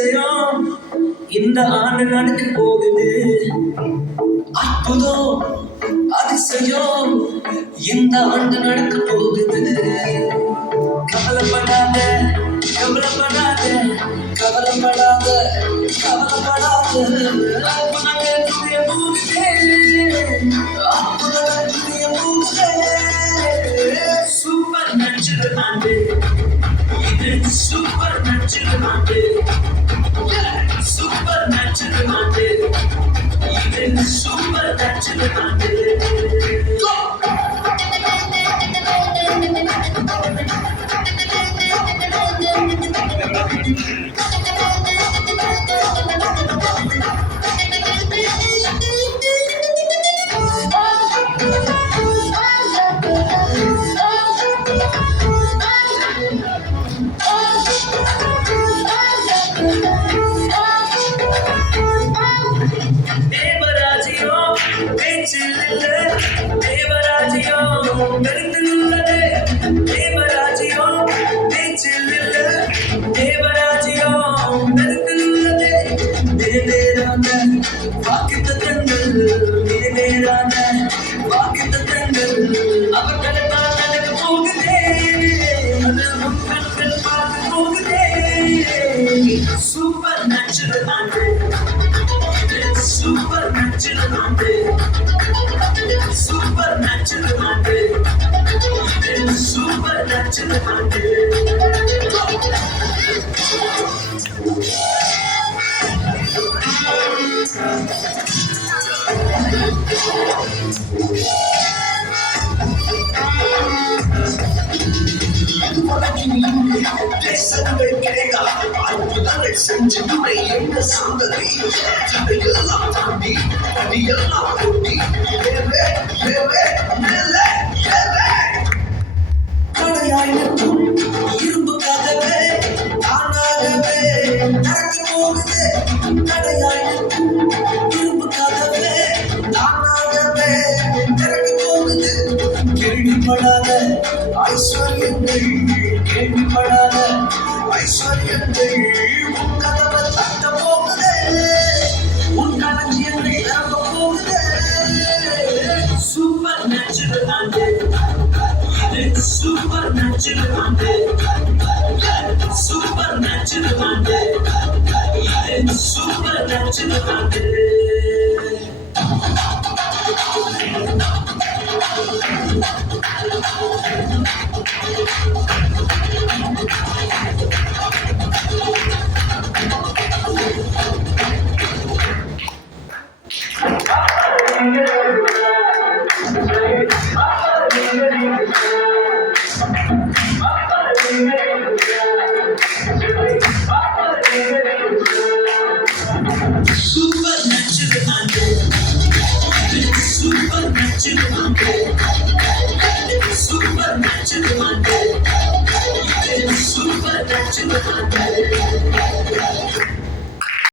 அதிசயம் இந்த ஆண்டு நடக்க போகுது. அற்புதம் அதிசயம் இந்த ஆண்டு நடக்க போகுது. கவலைப்படாத கவலைப்படாத கவலைப்படாத கவலைப்படாத அற்புதங்கள் புரிய போகுதே. அற்புதங்கள் புரிய போகுதே. சூப்பர் நேச்சுரல் ஆண்டு இது. சூப்பர் நேச்சுரல் ஆண்டு. சூப்பர் நேச்சுரல் ஆண்டு இது. சூப்பர் நேச்சுரல் ஆண்டு. தேவராஜ்யம் பெருந்துள்ளது. தேவராஜ்யம் பேச்சில் இல்ல. தேவராஜ்யம் பெருந்துள்ளது. நிறைவேறாத வாக்குத்தத்தங்கள், நிறைவேறாத வாக்குத்தத்தங்கள் அவர்களுக்காக நடக்க போகுதே. அது மக்கள் பார்க்க போகுதே. சூப்பர் நேச்சுரல் ஆண்டு. சூப்பர் நேச்சுரல் ஆண்டு. சூப்பர் நேச்சுரல் ஆண்டு. சூப்பர் நேச்சுரல் ஆண்டு. அற்புதங்கள் செஞ்சுமே எங்க சந்ததி இதையெல்லாம் தாண்டி அடியெல்லாம் கூட்டி கடையாயினும் இரும்பு கதவே தானாகவே நடக்க போகுது. கடையாயினும் இரும்பு கதவே தானாகவே நடக்க போகுது. கேள்விப்படாத ஐஸ்வர்யங்கள், கேள்விப்படாத ஐஸ்வர்யங்கள் உன் கதவை தட்ட போகுது. உன் களஞ்சியங்களை நிரப்ப போகுது. சூப்பர் நேச்சுரல் ஆண்டு. சூப்பர் நேச்சுரல் ஆண்டு. சூப்பர் நேச்சுரல் ஆண்டு. சூப்பர் நேச்சுரல் ஆண்டு. Super natural ante. Super natural ante. Super natural ante. Super natural ante.